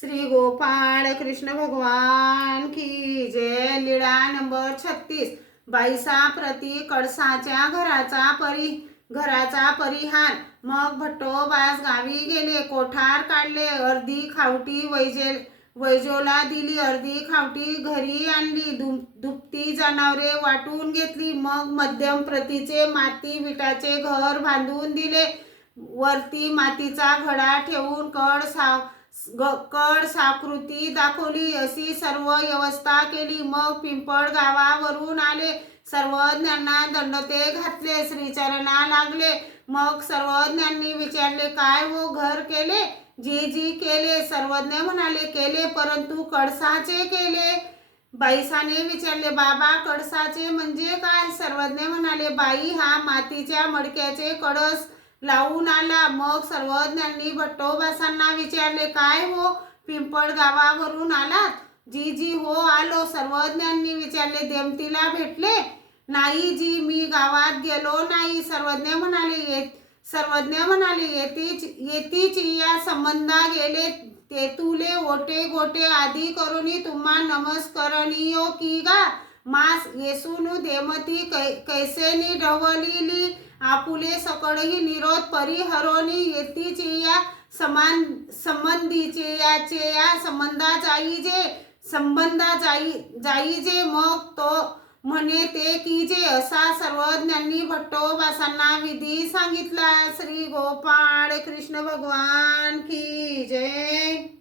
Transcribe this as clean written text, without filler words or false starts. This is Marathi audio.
श्री गोपाळ कृष्ण भगवान की जय। लीळा नंबर 36। बाईसा प्रति कळसाच्या घराचा परिहार। मग भट्टोबास गावी गेले, कोठार काढले, अर्धी खावटी वैजोला दिली, अर्धी खावटी घरी आणली, दुभती जनावरे वाटून घेतली, मग मध्यम प्रतीचे माती विटाचे घर बांधून दिले, वरती मातीचा घडा ठेवून कड साकृती दाखवली, अशी सर्व व्यवस्था केली। मग पिंपळ गावावरून आले, सर्वज्ञांना दंडते घातले, श्रीचरणा लागले। मग सर्वज्ञांनी विचारले, काय हो घर केले? जी केले। सर्वज्ञ म्हणाले, केले, परंतु कळसाचे केले। बाईसाने विचारले, बाबा कळसाचे म्हणजे काय? सर्वज्ञ म्हणाले, बाई हा मातीच्या मडक्याचे कळस लावून आला। मग सर्वज्ञांनी भट्टोबासांना विचारले, काय हो पिंपळ गावावरून आलात? जी हो आलो। सर्वज्ञांनी विचारले, देमतीला भेटले? नाही जी, मी गावात गेलो नाही। सर्वज्ञ म्हणाले, येतीच या संबंधा गेले, तेतुले ओटे गोटे आदी करुनी तुम्हा नमस्करणीयो की गा। मास येसूनु देमती कैसेनी ढवलिली, आपुले सकळही निरोध परिहरोनी, येतीच या संबंधीचे या संबंधा जाईजे, मग तो म्हणे ते कीजे, असा सर्वज्ञांनी भट्टोबासांना विधी सांगितला। श्री गोपाळ कृष्ण भगवान की जय।